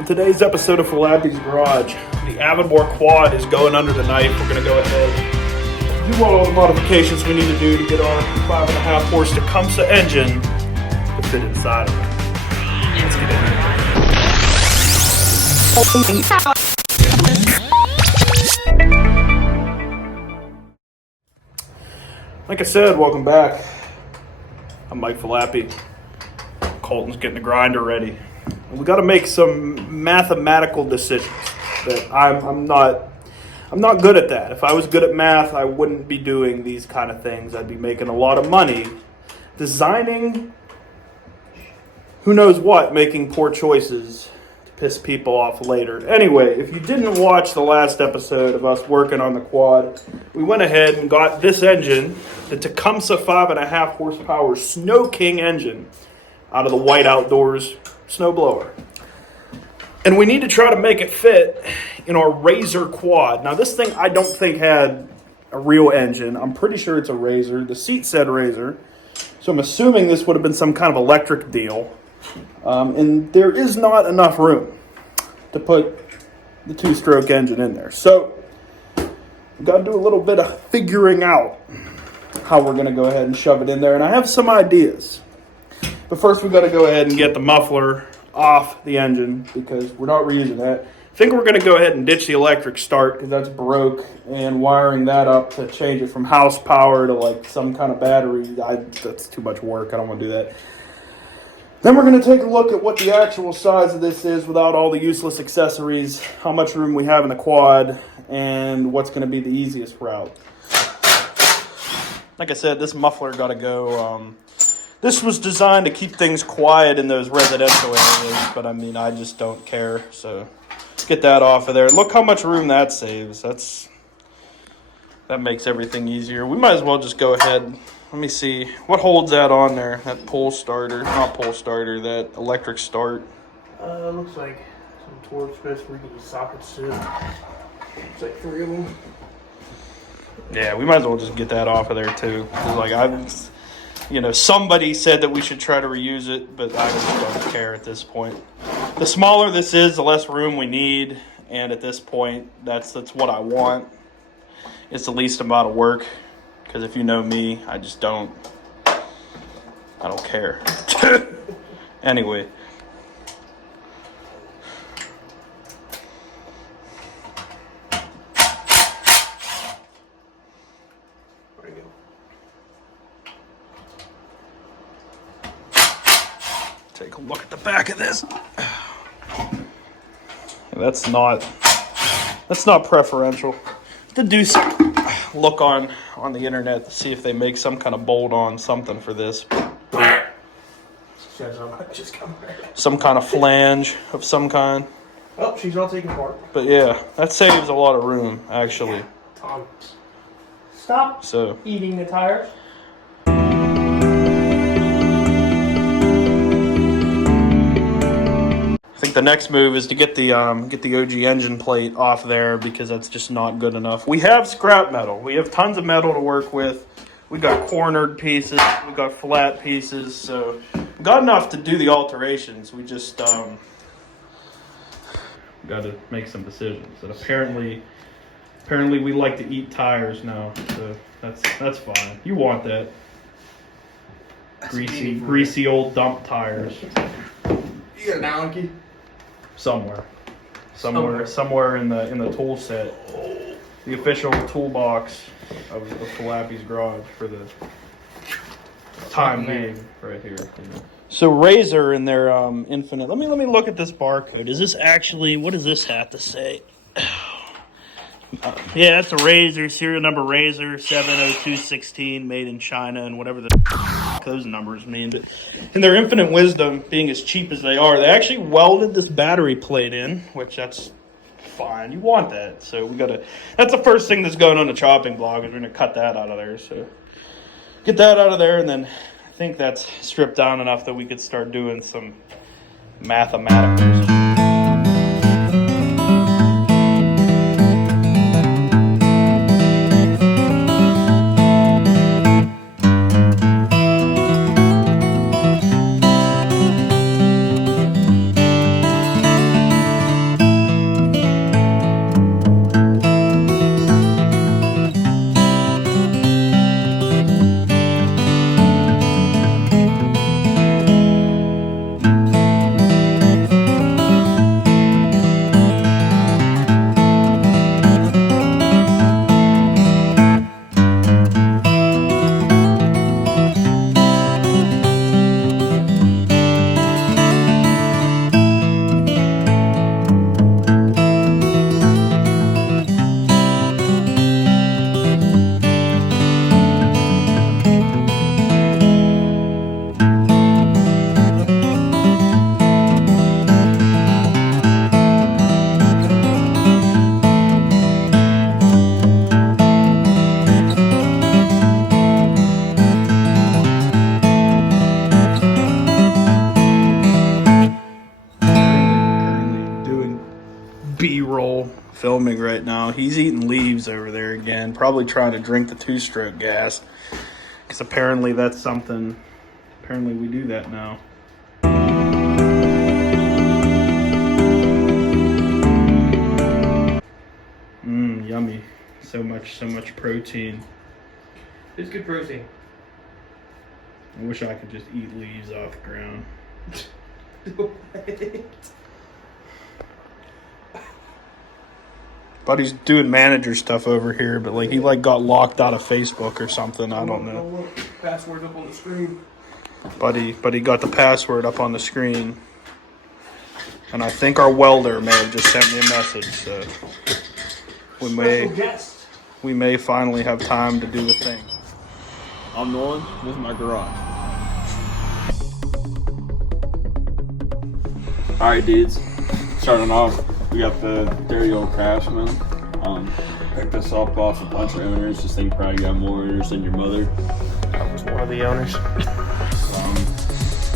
On today's episode of Falappi's Garage, the Avonmore quad is going under the knife. We're going to go ahead do all the modifications we need to do to get our 5.5 horse Tecumseh engine to fit inside of it. Let's get in here. Like I said, welcome back. I'm Mike Falappi. Colton's getting the grinder ready. We got to make some mathematical decisions that I'm not good at that. If I was good at math, I wouldn't be doing these kind of things. I'd be making a lot of money designing who knows what, making poor choices to piss people off later. Anyway, if you didn't watch the last episode of us working on the quad, we went ahead and got this engine, the Tecumseh 5.5 horsepower Snow King engine, out of the White Outdoors Snowblower. And we need to try to make it fit in our Razor quad. Now, this thing I don't think had a real engine. I'm pretty sure it's a Razor. The seat said Razor. So I'm assuming this would have been some kind of electric deal. And there is not enough room to put the two-stroke engine in there. So we've got to do a little bit of figuring out how we're going to go ahead and shove it in there. And I have some ideas. But first we've got to go ahead and get the muffler off the engine because we're not reusing that. I think we're going to go ahead and ditch the electric start because that's broke, and wiring that up to change it from house power to like some kind of battery, that's too much work. I don't want to do that. Then we're going to take a look at what the actual size of this is without all the useless accessories, how much room we have in the quad, and what's going to be the easiest route. Like I said, this muffler got to go. This was designed to keep things quiet in those residential areas, but I mean, I just don't care. So let's get that off of there. Look how much room that saves. That makes everything easier. We might as well just go ahead. Let me see. What holds that on there? That pull starter. Not pull starter, that electric start. Looks like some torque strips where you can use sockets to. It's like 3 of them. Yeah, we might as well just get that off of there too. 'Cause like somebody said that we should try to reuse it, but I just don't care at this point. The smaller this is, the less room we need, and at this point, that's what I want. It's the least amount of work, because if you know me, I don't care. Anyway. Take a look at the back of this. That's not preferential. To do some look on the internet to see if they make some kind of bolt-on something for this. Some kind of flange of some kind. Oh, she's all taken apart. But yeah, that saves a lot of room, actually. Tom, stop eating the tires. I think the next move is to get the OG engine plate off there because that's just not good enough. We have scrap metal. We have tons of metal to work with. We got cornered pieces. We got flat pieces. So we got enough to do the alterations. We just got to make some decisions. And apparently we like to eat tires now. So that's fine. You want that greasy old dump tires. You got an Allen key? Somewhere in the tool set, the official toolbox of Falappi's Garage for the time being, right here. So Razor in their Infinite. Let me look at this barcode. Is this actually? What does this have to say? Yeah, that's a Razor, serial number Razor 70216, made in China, and whatever those numbers mean. But in their infinite wisdom, being as cheap as they are, they actually welded this battery plate in, which that's fine. You want that. So that's the first thing that's going on the chopping block, is we're going to cut that out of there. So get that out of there, and then I think that's stripped down enough that we could start doing some mathematics. B-roll filming right now. He's eating leaves over there again, probably trying to drink the two-stroke gas, because apparently that's something. Apparently we do that now. Yummy. So much protein. It's good protein. I wish I could just eat leaves off the ground. Buddy's doing manager stuff over here, but like he got locked out of Facebook or something. I don't know. Password up on the screen. Buddy got the password up on the screen, and I think our welder may have just sent me a message. So we may finally have time to do the thing. I'm Nolan. This is my garage. Alright, dudes. Starting off, we got the dirty old Craftsman. Picked this up off a bunch of owners. This thing probably got more owners than your mother. I was one of the owners.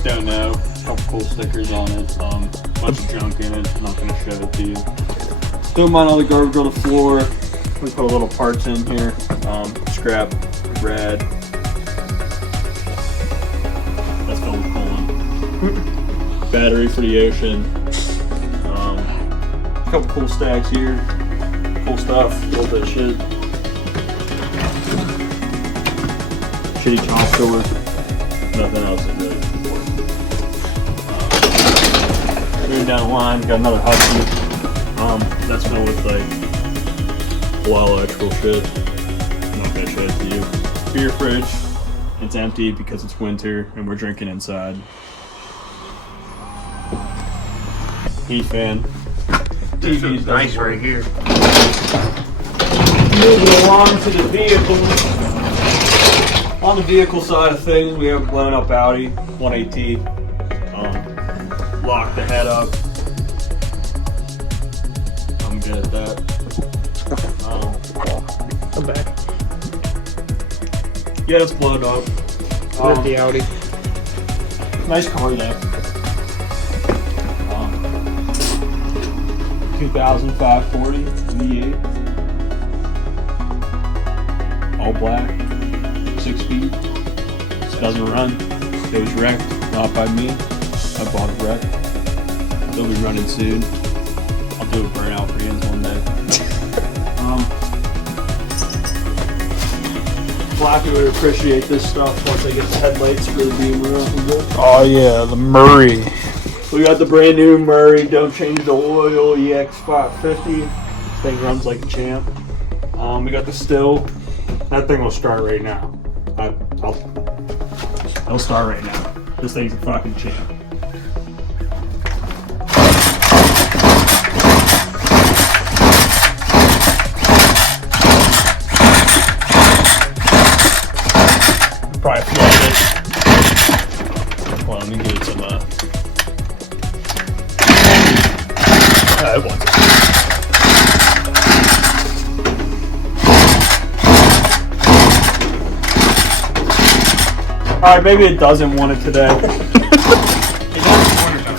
Don't know. A couple cool stickers on it. Bunch of junk in it. I'm not gonna show it to you. Don't mind all the garbage on the floor. We put a little parts in here. Scrap, rad. That's filled with coolant. Battery for the ocean. A couple cool stacks here. Cool stuff. A little bit of shit. Shitty chop door. Nothing else is really important. Moving down the line, got another husky. That's filled with like a lot of electrical shit. I'm not gonna show it to you. Beer fridge. It's empty because it's winter and we're drinking inside. Heat fan. TV's nice right here. Moving along to the vehicle. On the vehicle side of things, we have a blown up Audi 1AT. Lock the head up. I'm good at that. I'm back. Yeah, it's blown up. With the Audi. Nice car though. 2005 40 V8. All black. 6 speed. This doesn't run. It was wrecked. Not by me. I bought it wrecked. They'll be running soon. I'll do a burnout for you one day. Falappi would appreciate this stuff once I get the headlights for the Beamer up and good. Oh yeah, the Murray. We got the brand new Murray, don't change the oil, EX 550. Thing runs like a champ. We got the still. That thing will start right now. It'll start right now. This thing's a fucking champ. Probably flood it. Well, let me give it some, it wants it. Alright, maybe it doesn't want it today. It doesn't want it though.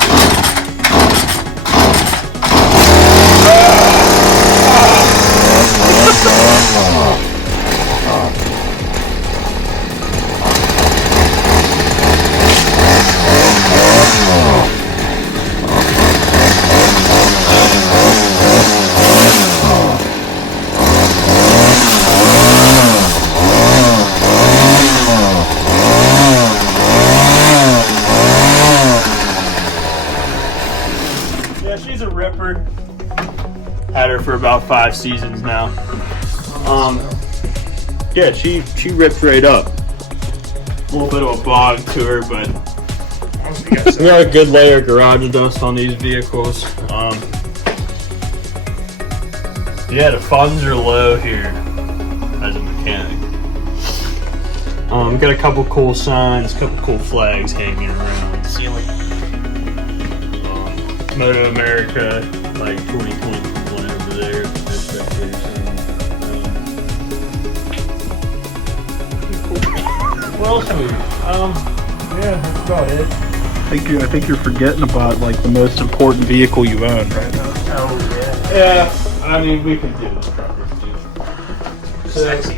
Yeah, she's a ripper. Had her for about 5 seasons now. Yeah, she rips right up. A little bit of a bog to her, but we got a good layer of garage dust on these vehicles. Yeah, the funds are low here as a mechanic. We got a couple cool signs, a couple cool flags hanging around the ceiling. Moto America, like 2021 over there. What else have we? Yeah, that's about it. I think you're forgetting about like the most important vehicle you own right now. Oh yeah. Yeah, I mean, we can do this truckers too. Sexy.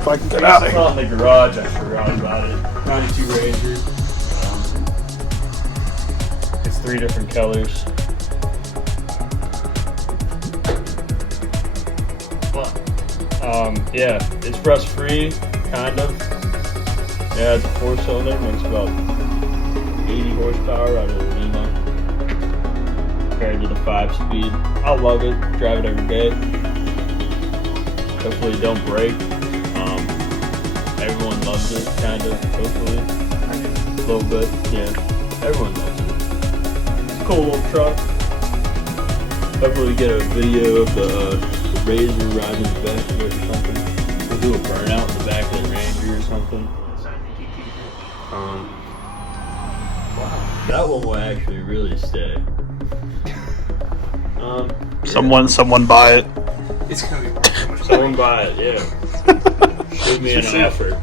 If I can get out of It's here. not in the garage, I forgot about it. 92 Ranger. It's 3 different colors. But, yeah, it's rust free, kind of. Yeah, it's a 4-cylinder, makes about 80 horsepower out of the Lima. Compared to the 5-speed. I love it, drive it every day. Hopefully it don't break. Everyone loves it, kind of, hopefully. A little bit, yeah. Everyone loves it. It's a cool little truck. Hopefully we get a video of the Razor riding in the back of it or something. We'll do a burnout in the back of the Ranger or something. Wow. That one will actually really stay. Someone buy it. It's gonna be worth so much. Someone buy it, yeah. Shoot me an effort.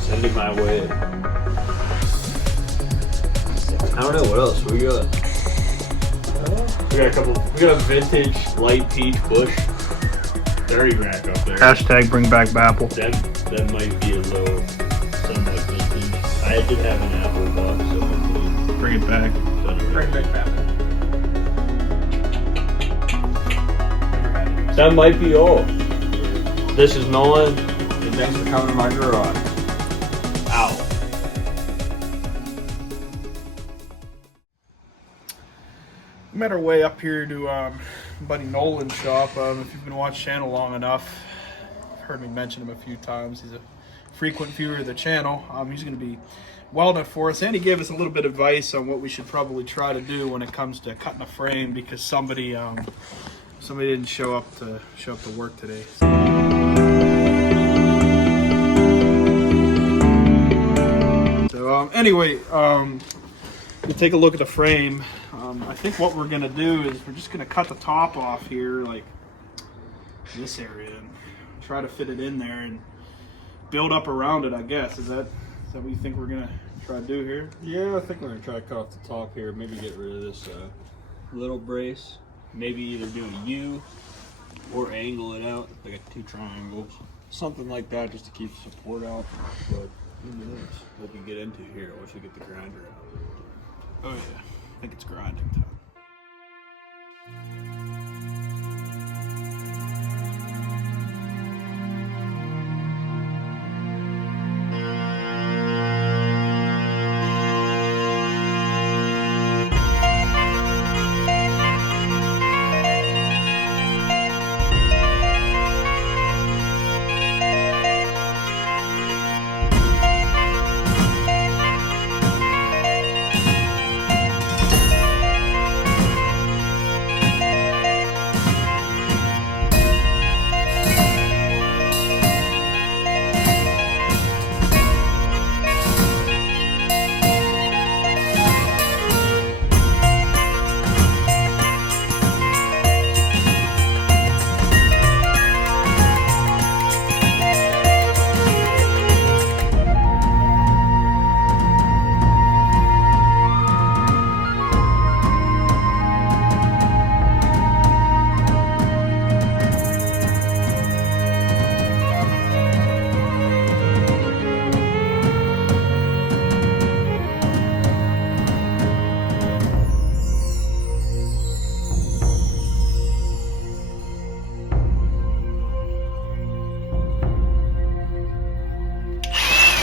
Send it my way. I don't know what else we got. We got a vintage light peach bush 30 rack up there. Hashtag bring back Bapple. That might be a little somewhat vintage. I did have an apple box, so hopefully Bring it back. Bring back that. that might be all. This is Nolan, and thanks for coming to my garage. Ow. We made our way up here to buddy Nolan's shop. If you've been watching the channel long enough, you've heard me mention him a few times. He's a frequent viewer of the channel. He's going to be welding it for us, and he gave us a little bit of advice on what we should probably try to do when it comes to cutting a frame, because somebody didn't show up to work today. So anyway, we'll take a look at the frame. I think what we're gonna do is we're just gonna cut the top off here, like this area, and try to fit it in there and build up around it, I guess. Is that what you think we're gonna try to do here? Yeah, I think we're gonna try to cut off the top here. Maybe get rid of this little brace. Maybe either do a U or angle it out, like 2 triangles, something like that, just to keep the support out. But who knows what we get into here once we get the grinder out. Oh yeah, I think it's grinding time.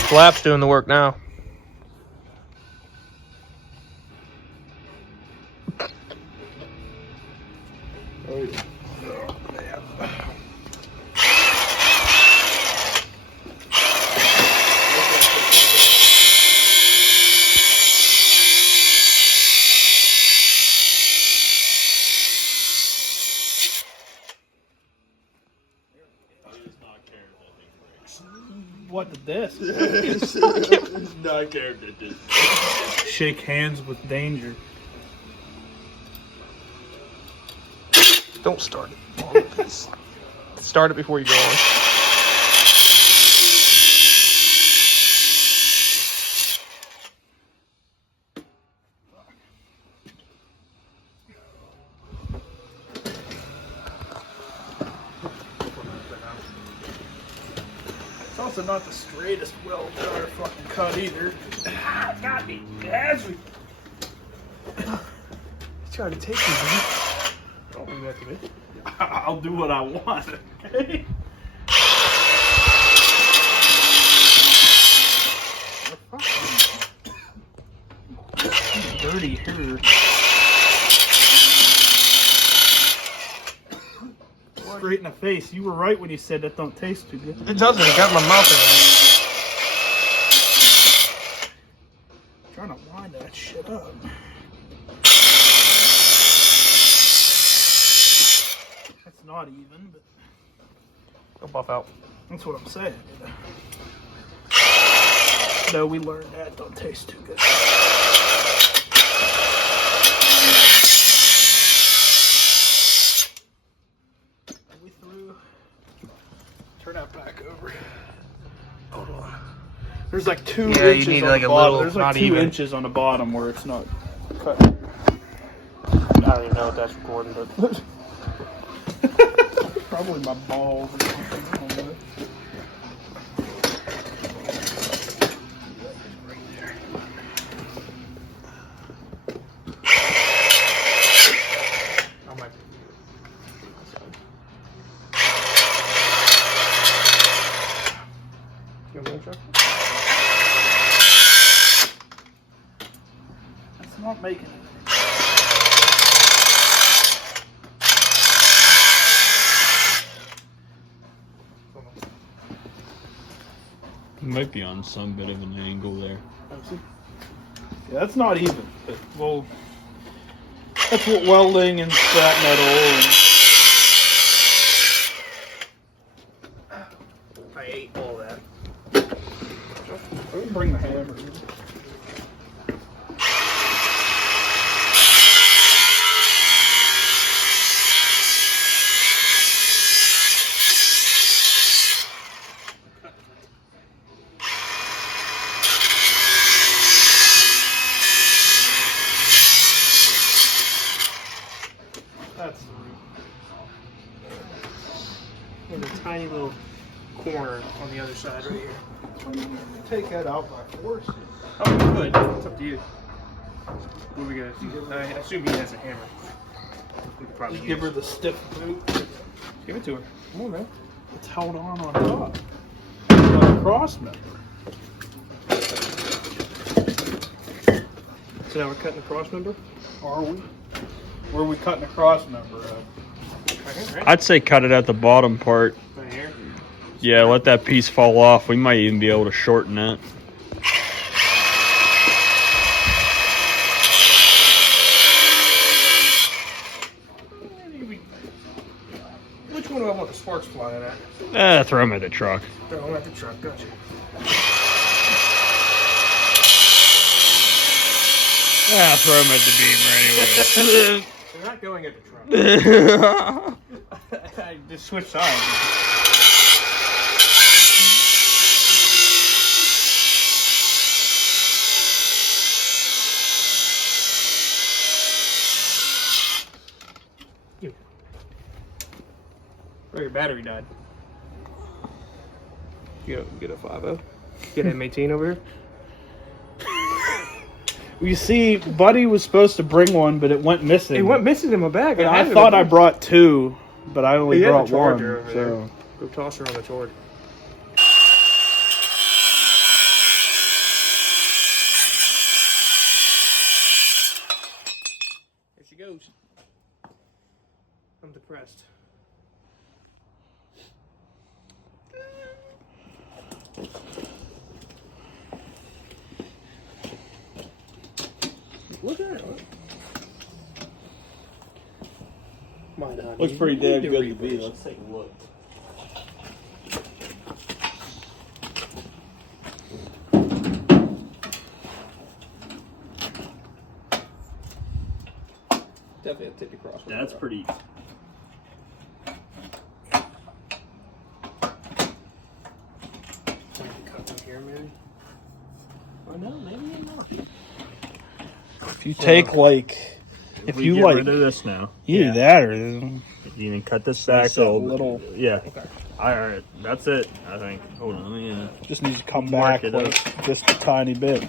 Flap's doing the work now. Oh yeah. Oh man. What did this? Not cared that this. Shake hands with danger. Don't start it. Start it before you go on. also not the straightest weld that I ever fucking cut either. Ah, got me. As we Try to take me, man. don't do that to me. I'll do what I want, okay? Dirty here. Straight in the face. You were right when you said that don't taste too good. It doesn't. It got my mouth in it. Trying to wind that shit up. That's not even, but Go buff out. that's what I'm saying. No, we learned that don't taste too good. We through. Turn that back over. Hold on. There's like 2 Yeah, you inches need on like the a bottom. little- There's like not 2 even. inches on the bottom where it's not cut. I don't even know if that's recording, but Probably my balls or something. I don't know. I might. You want me to try? It's not making it. You might be on some bit of an angle there. Yeah, that's not even. But, well, that's what welding and scrap metal and. I ate all that. I can bring the hammer. That's the root. There's a tiny little corner on the other side right here. Take that out by force. Oh, we could. It's up to you. What are we gonna do? I assume he has a hammer. We could probably Give her use. the stiff boot. Give it to her. Come on, man. It's held on top. Like a cross member. So now we're cutting the cross member. Are we? Where are we cutting the cross member at? Right here, right? I'd say cut it at the bottom part. Right here. Yeah, let that piece fall off. We might even be able to shorten that. Which one do I want the sparks flying at? Throw them at the truck. Throw them at the truck. Gotcha. Throw them at the beamer anyway. They're not going at the truck. I just switched sides. Oh, your battery died. Get a 5.0. Get an M18 over here. You see, Buddy was supposed to bring one, but it went missing. It went missing in my bag. And I had it thought over I there. brought 2, but I only He had the brought 1. charger over So there. Go toss her on the toward. There she goes. I'm depressed. Look at it. Might not Looks need- pretty damn need good to reverse. be. Let's take a look. Definitely have to take the cross. That's pretty. Cut one here, maybe. Oh no, maybe not. if you take like, if we you get like, rid of this now. either Yeah. that or You can cut this back that a little. Yeah. Okay. Alright, that's it, I think. Hold on, let me, Just needs to come Mark back it like just a tiny bit.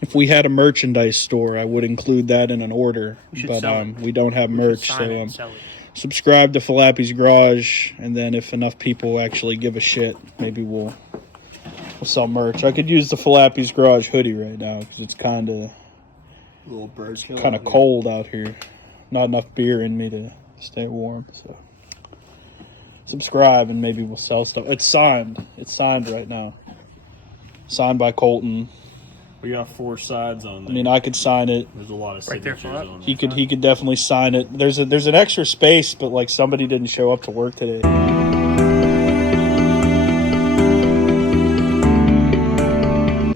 If we had a merchandise store, I would include that in an order, We should but sell it. we don't have We merch, should sign it so and sell it. subscribe to Falappi's Garage, and then if enough people actually give a shit, maybe we'll sell merch. I could use the Falappi's Garage hoodie right now because it's kind of little bird kill. cold out here. Not enough beer in me to stay warm. So subscribe, and maybe we'll sell stuff. It's signed. It's signed right now. Signed by Colton. We got 4 sides on there. I mean, I could sign it. There's a lot of Right there, signatures Falappi. on He it. could definitely sign it. There's an extra space, but like somebody didn't show up to work today.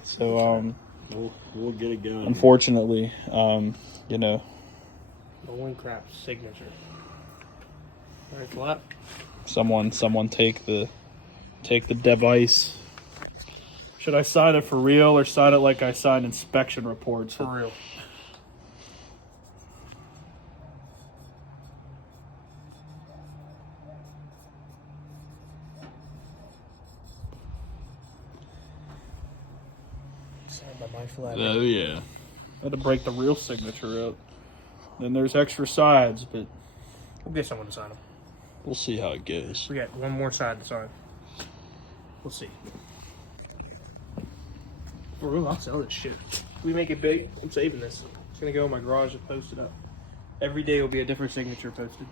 So We'll get it going. unfortunately, you know, Bowling Crap's signature. All right, Flap. someone take the device. Should I sign it for real or sign it like I sign inspection reports? For real. Signed by my Flap. Oh, yeah. I had to break the real signature up. Then there's extra sides, but We'll get someone to sign them. we'll see how it goes. We got one more side to sign. We'll see. For real, I'll sell this shit. If we make it big, I'm saving this. It's gonna go in my garage and post it up. Every day will be a different signature posted.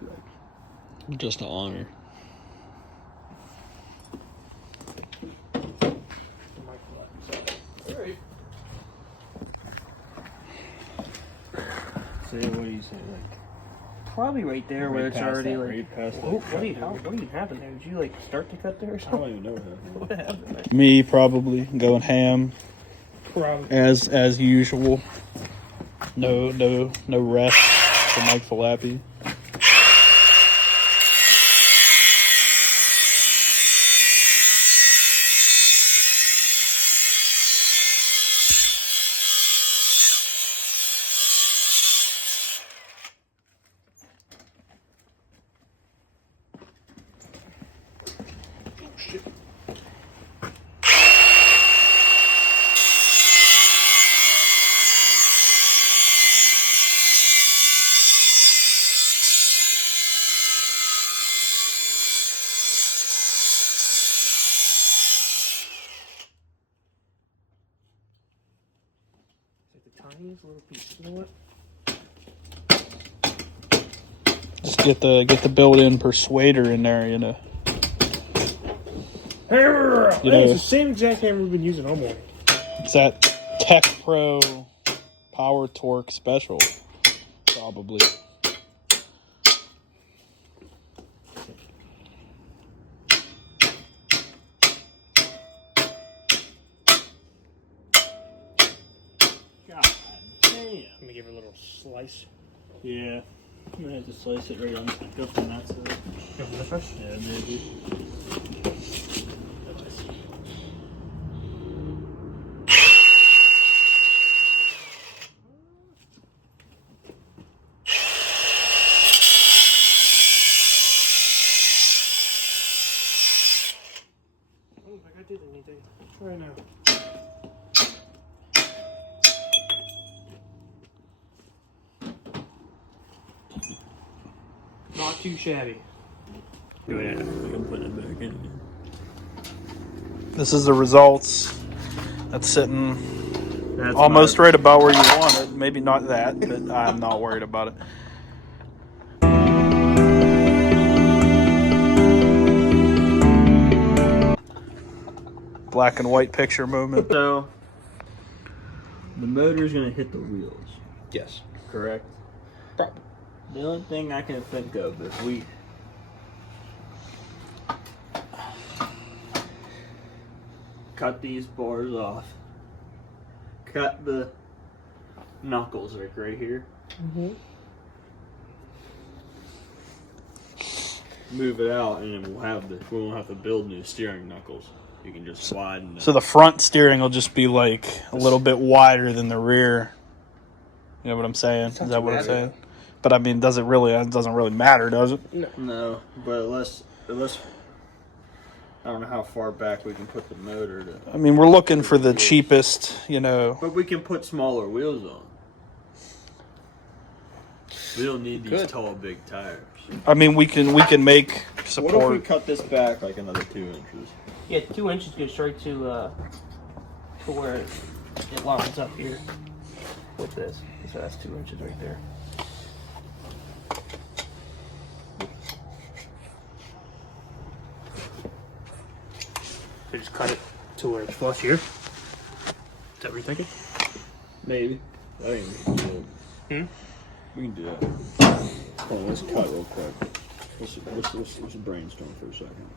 Be like, Just an honor. my Flap. All right. Say, what do you say? Like, Probably right there where it's already like. right past Oh, what even happened there? Did you like start to cut there or I something? don't even know what happened. What happened there? Me probably going ham Probably. as usual. No rest for Mike Falappi. Like the tiniest little piece. You know what? Just get the built-in persuader in there, you know. You know, It's the same exact hammer we've been using all morning. it's that Tech Pro Power Torque Special, probably. God damn. Let me give her a little slice. Yeah. I'm gonna have to slice it right on up on that side. Go for this one? Yeah, maybe. I don't think I did anything. Try now. Not too shabby. Go ahead. I'm putting it back in. This is the results. That's sitting That's almost right about where you want it. Maybe not that, but I'm not worried about it. Black and white picture moment. So, the motor's gonna hit the wheels, Yes. correct? The only thing I can think of, if we cut these bars off, cut the knuckles like right here, move it out, and then we won't have to build new steering knuckles. You can just slide. So the front steering will just be like a little bit wider than the rear. You know what I'm saying? Is that what I'm saying? But I mean, it doesn't really matter, does it? No, but unless I don't know how far back we can put the motor to. I mean, we're looking for the cheapest, you know. But we can put smaller wheels on. We don't need these tall, big tires. I mean, we can make support. What if we cut this back like another 2 inches? Yeah, 2 inches goes straight to where it lines up here with this. So that's 2 inches right there. So just cut it to where it's flush here. Is that what you're thinking? Maybe. I think we can do it. We can do that. Hold on, let's cut real quick. Let's brainstorm for a second.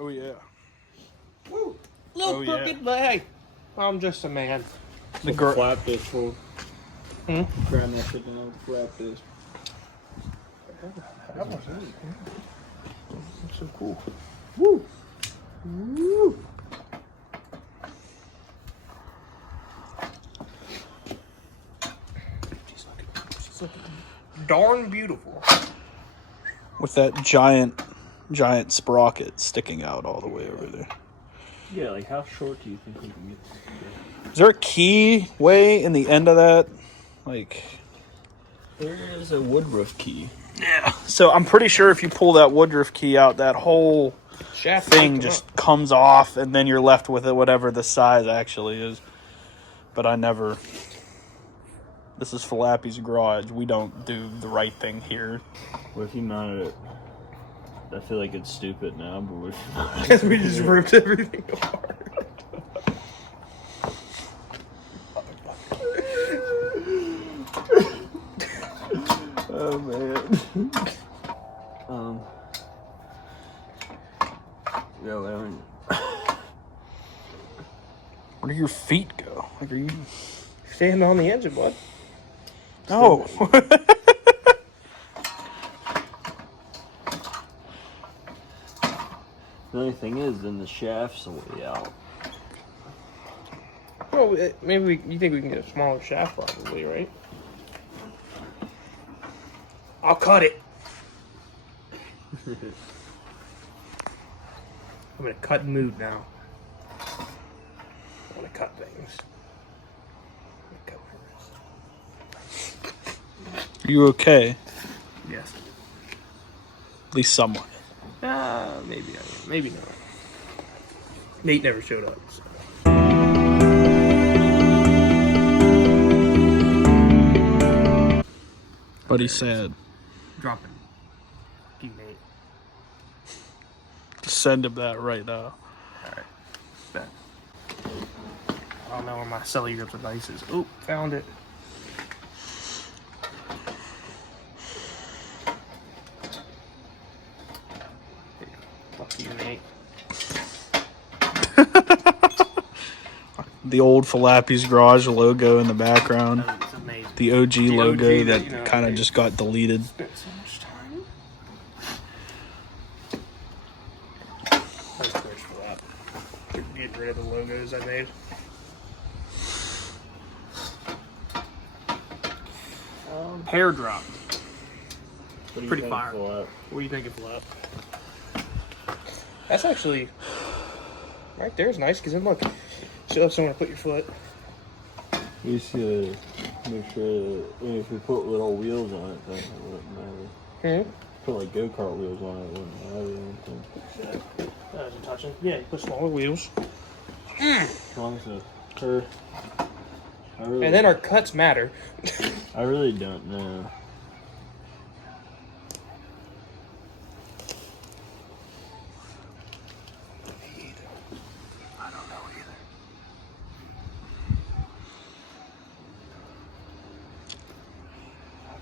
Oh yeah. Woo! Little crooked, but hey, I'm just a man. The Flap disc full. Grab that shit down with the flap disc. That's so cool. Woo! Woo! She's looking darn beautiful. With that giant sprocket sticking out all the way over there. Yeah, like how short do you think we can get? Is there a key way in the end of that? Like, There is a woodruff key. yeah. So I'm pretty sure if you pull that woodruff key out, that whole Shaft thing just comes off, and then you're left with it, whatever the size actually is. But I never. This is Falappi's garage. We don't do the right thing here. What if you mounted it? I feel like it's stupid now, but what if Because we just ripped everything apart. Oh man. Yeah, I mean, Where do your feet go? Like, are you? Standing on the engine, bud. Oh. the only thing is, then the shaft's the way out. Well, maybe you think we can get a smaller shaft, probably, right? I'll cut it. I'm in a cut mood now. I want to cut things. Are you okay? Yes. At least somewhat. Maybe I am. Maybe not. Nate never showed up. So. But he said, Dropping. Give Nate. send him that right now. Alright. Bet. I don't know where my cellular device is. Oh, found it. Fuck you, Nate. The old Falappi's Garage logo in the background. It's amazing. The OG logo OG that you know, kind of just got deleted. Spent so much time. I was cursed for that. Getting rid of the logos I made. Hair drop. What do you Pretty think, fire. Falap? What do you think of that? That's actually right there is nice because then look, show up somewhere to put your foot. You just gotta make sure that if we put little wheels on it, then it wouldn't matter. Put like go-kart wheels on it, it wouldn't matter or anything. That isn't touching. Yeah, you put smaller wheels. As long as the curve. And then our cuts matter. I really don't know.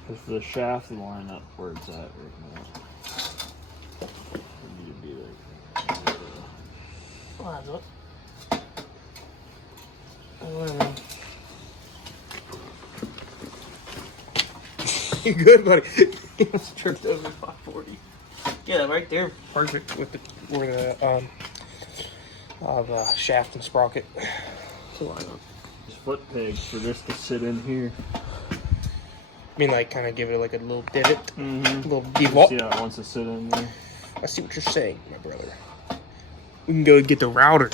Because for the shaft to line up where it's at right now, we need to be like. Lines up. You good, buddy? He almost tripped over 540. Yeah, right there, perfect with the where the shaft and sprocket to line up. There's foot pegs for this to sit in here. I mean, like, kind of give it like a little divot, a little See divot. how it wants to sit in there. I see what you're saying, my brother. We can go get the router,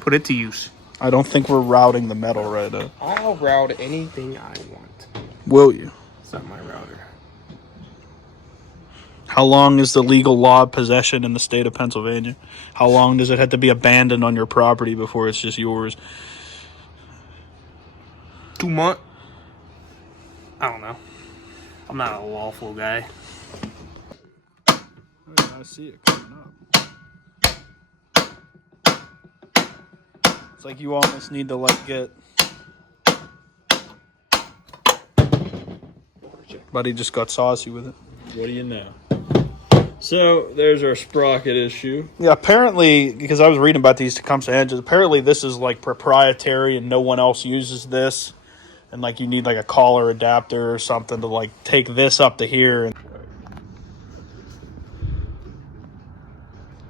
put it to use. I don't think we're routing the metal right now. I'll route anything I want. Will you? It's not my router. How long is the legal law of possession in the state of Pennsylvania? How long does it have to be abandoned on your property before it's just yours? 2 months? I don't know. I'm not a lawful guy. Oh, yeah, I see it coming up. It's like you almost need to like get. Buddy just got saucy with it. What do you know? So there's our sprocket issue. Yeah, apparently, because I was reading about these Tecumseh engines, apparently this is like proprietary and no one else uses this. And like you need like a collar adapter or something to like take this up to here. And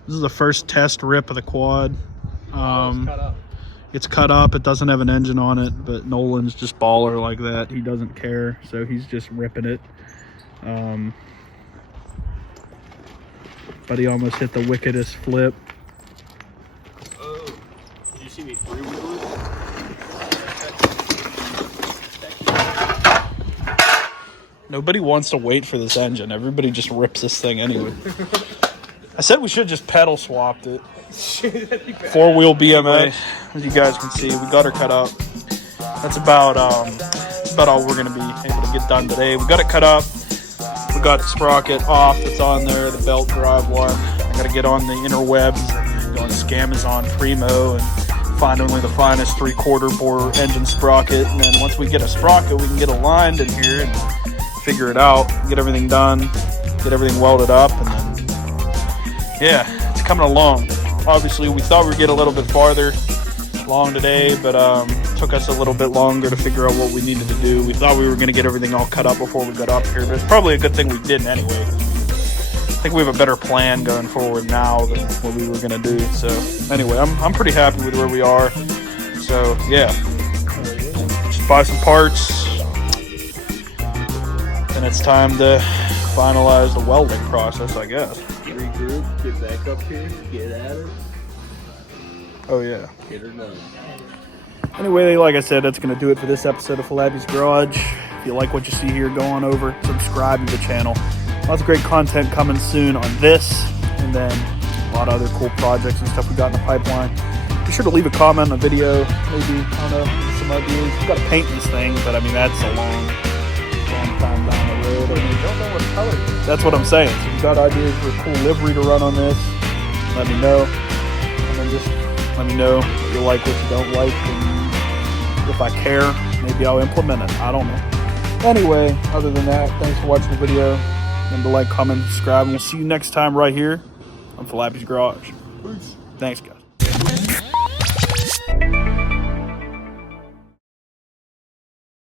this is the first test rip of the quad. It's cut up. It doesn't have an engine on it, but Nolan's just baller like that. He doesn't care, so he's just ripping it. But he almost hit the wickedest flip. Oh, did you see me three-wheel it? Nobody wants to wait for this engine. Everybody just rips this thing anyway. I said we should just pedal swapped it. 4-wheel BMA, as you guys can see, we got her cut up. That's about all we're gonna be able to get done today. We got it cut up. We got the sprocket off that's on there, the belt drive one. I gotta get on the interwebs, go on Scamazon Primo and find only the finest 3/4 bore engine sprocket. And then once we get a sprocket, we can get aligned in here and figure it out, get everything done, get everything welded up, and then yeah, it's coming along. Obviously, we thought we'd get a little bit farther along today, but took us a little bit longer to figure out what we needed to do. We thought we were going to get everything all cut up before we got up here, but it's probably a good thing we didn't anyway. I think we have a better plan going forward now than what we were going to do. So anyway, I'm pretty happy with where we are. So yeah, just buy some parts, and it's time to finalize the welding process, I guess. Regroup, get back up here, get at it. Oh yeah. Get her done. Anyway, like I said, that's going to do it for this episode of Falappi's Garage. If you like what you see here, go on over, subscribe to the channel. Lots of great content coming soon on this, and then a lot of other cool projects and stuff we got in the pipeline. Be sure to leave a comment on the video, maybe, I don't know, some ideas. We've got to paint this thing, but I mean, that's a long time down the road. I mean, don't know what color it is. That's what I'm saying. So if you've got ideas for a cool livery to run on this, let me know. And then just let me know what you like, what you don't like, and if I care, maybe I'll implement it. I don't know. Anyway, other than that, thanks for watching the video. Remember to like, comment, subscribe, and we'll see you next time right here on Falappi's Garage. Peace. Thanks, guys.